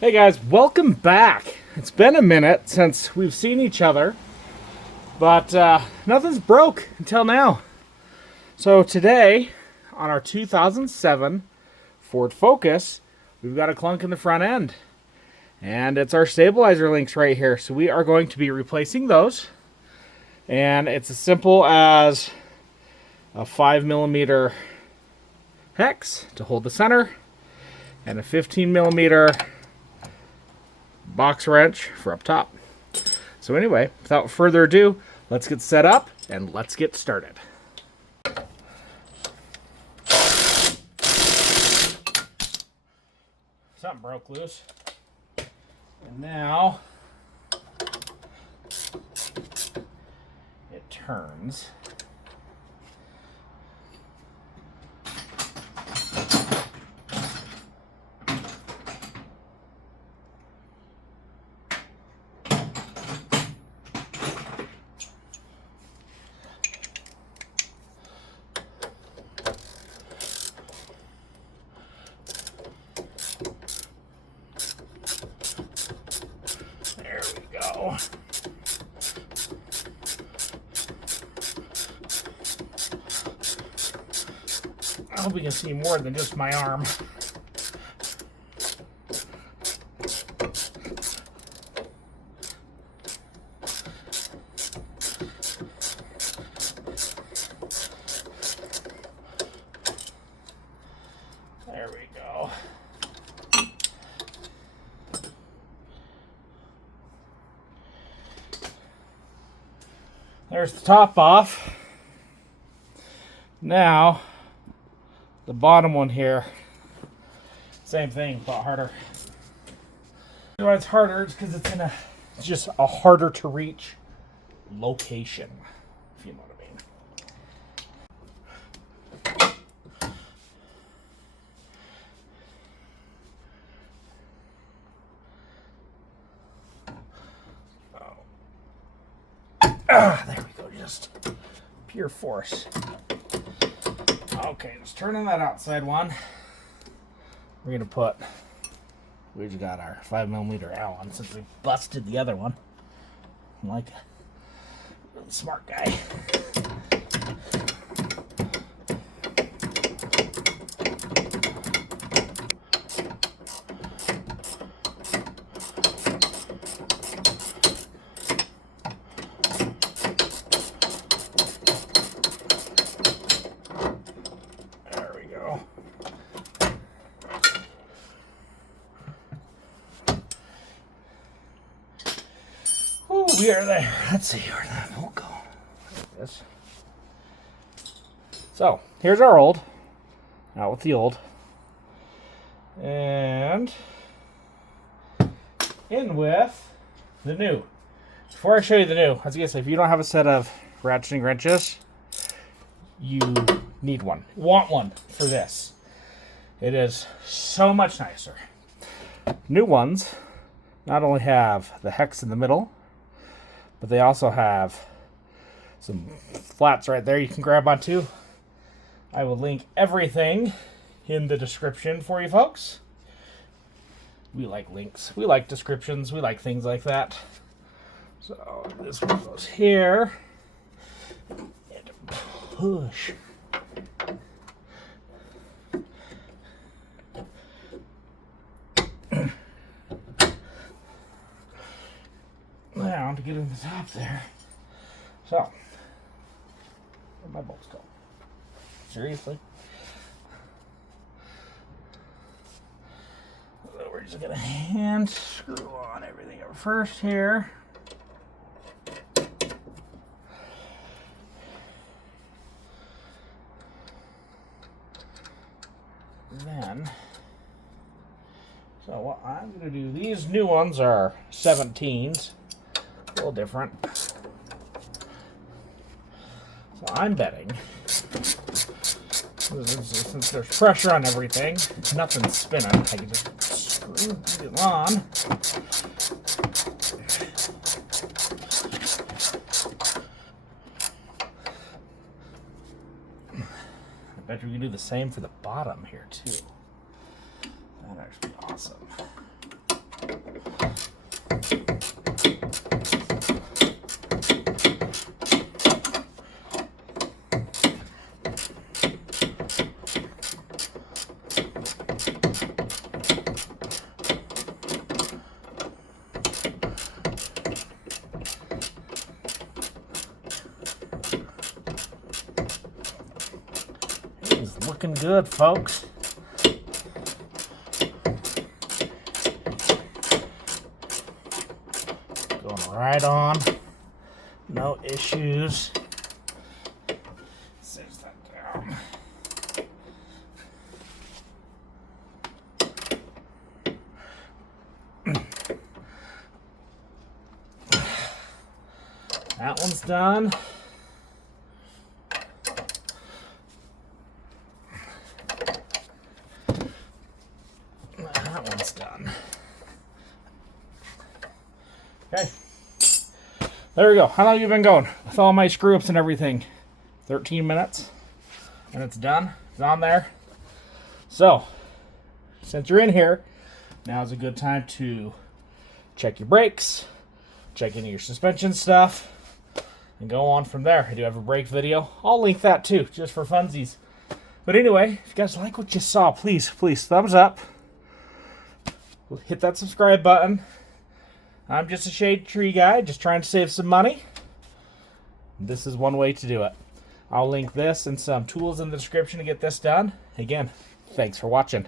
Hey guys, welcome back. It's been a minute since we've seen each other, but nothing's broke until now. So today, on our 2007 Ford Focus, we've got a clunk in the front end. And it's our stabilizer links right here. So we are going to be replacing those. And it's as simple as a 5mm hex to hold the center and a 15mm box wrench for up top. So anyway, without further ado, let's get set up and let's get started. Something broke loose. And now it turns. There we go. I hope you can see more than just my arm. There we go. There's the top off. Now, the bottom one here, same thing, but harder. Why it's harder is because it's just a harder to reach location, if you know what I mean. There we go, just pure force. Okay, just turning that outside one. We're gonna we just got our 5mm Allen since we busted the other one. I'm like a really smart guy. We are there. Let's see where that will go. Like this. So here's our old. Out with the old. And in with the new. Before I show you the new, I was gonna say, if you don't have a set of ratcheting wrenches, you need one. Want one for this. It is so much nicer. New ones not only have the hex in the middle, but they also have some flats right there you can grab onto. I will link everything in the description for you folks. We like links. We like descriptions. We like things like that. So this one goes here. And push. Down to get in the top there. So, where'd my bolts go? Seriously? So we're just gonna hand screw on everything up first here. Then, so what I'm gonna do, these new ones are 17s. A little different. So I'm betting, since there's pressure on everything, nothing's spinning, I can just screw it on. I bet we can do the same for the bottom here too. That'd actually be awesome. looking good, folks. Going right on. No issues. Set that down. That one's done. That one's done. Okay. There we go. How long have you been going? With all my screw ups and everything. 13 minutes. And it's done. It's on there. So, since you're in here, now's a good time to check your brakes, check any of your suspension stuff, and go on from there. I do have a brake video. I'll link that too, just for funsies. But anyway, if you guys like what you saw, please thumbs up. Hit that subscribe button. I'm just a shade tree guy, just trying to save some money. This is one way to do it. I'll link this and some tools in the description to get this done. Again, thanks for watching.